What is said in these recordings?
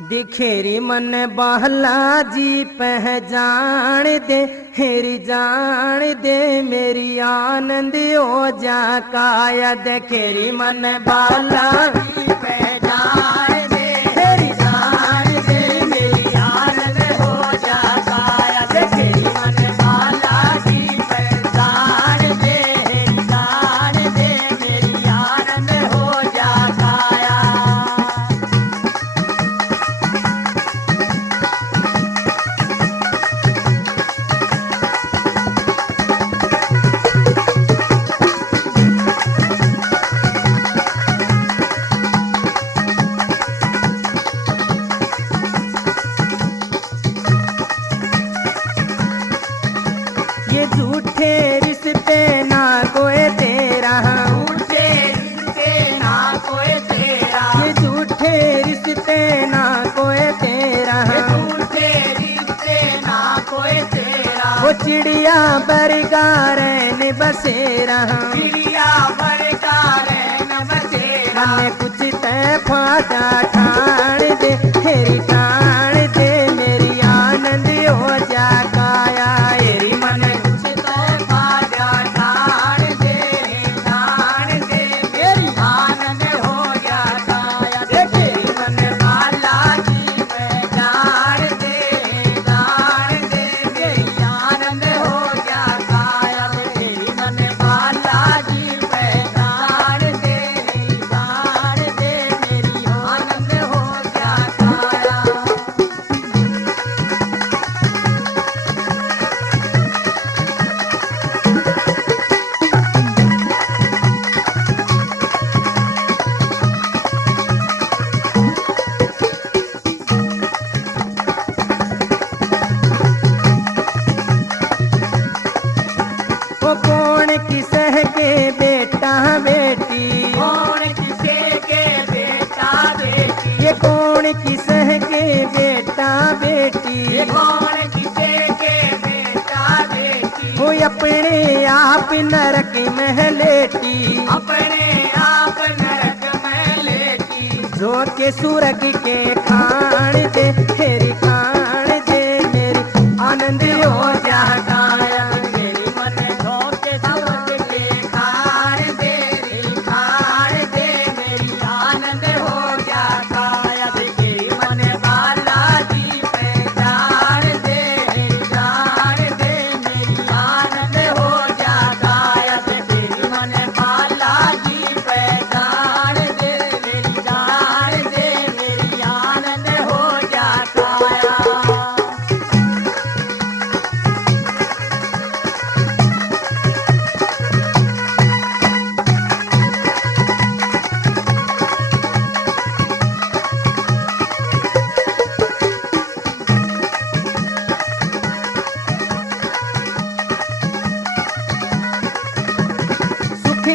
दिखेरी मन बहला जी पहचान दे, हेरी जान दे मेरी आनंद हो जा काया। दिखेरी मन बहला जी पहचान दे, हेरी जान दे मेरी आनंद हो जा काया। दिखेरी मन बहला जी पहचान दे, हेरी जान दे मेरी आनंद हो जा काया। ये झूठे रिश्ते ना कोई तेरा, झूठे रिश्ते ना कोई तेरा, ये झूठे रिश्ते ना कोई तेरा, झूठे रिश्ते ना कोई तेरा। वो चिड़िया बरगार न बसेरा, चिड़िया बरगार न बसेरा। मैंने कुछ तय फाटा ठाण दे, तेरी ठाण दे मेरी आनंद हो जा काया। हेरी मन किसह के बेटा बेटी, कौन किसे के बेटा बेटी, ये कौन किसह के बेटा बेटी, ये कौन किसे के बेटा बेटी। वो अपने आप नरक में लेटी, अपने आप नरक में लेटी। जो के सुरग के खान दे, तेरी खान दे मेरी आनंद हो जा काया।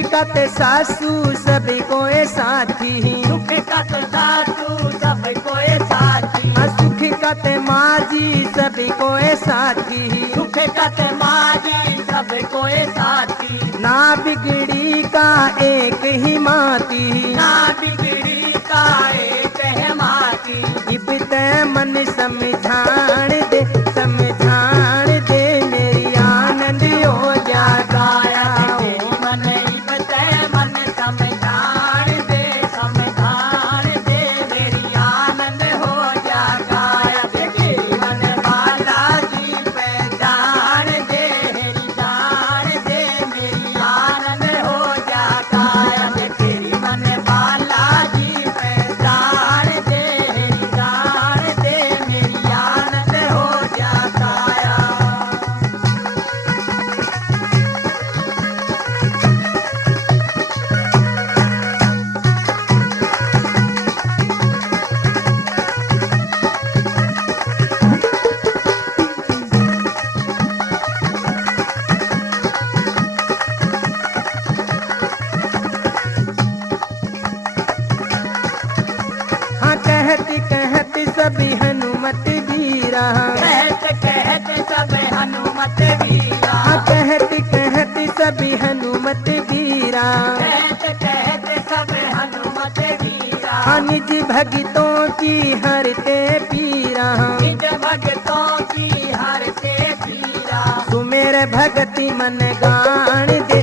कत सासू सब कोई साथी, सुख कत सासू सब कोई साथी। सुख कत माजी सब कोई साथी, सुख कत माजी सब कोई साथी। ना बिगड़ी का एक ही माती, ना बिगड़ी का एक है माती। इब तय मन समझाण दे, समझाण दे मेरी आनंद हो जा काया। सभी हनुमत वीरा, कहत कहत सब हनुमत वीरा। कहत कहत सभी हनुमत वीरा, कहत कहत सब हनुमत वीरा। निज निज भक्तों की हरते पीरा, निज भक्तों की हरते पीरा। सुमेर भगति मन गान दे,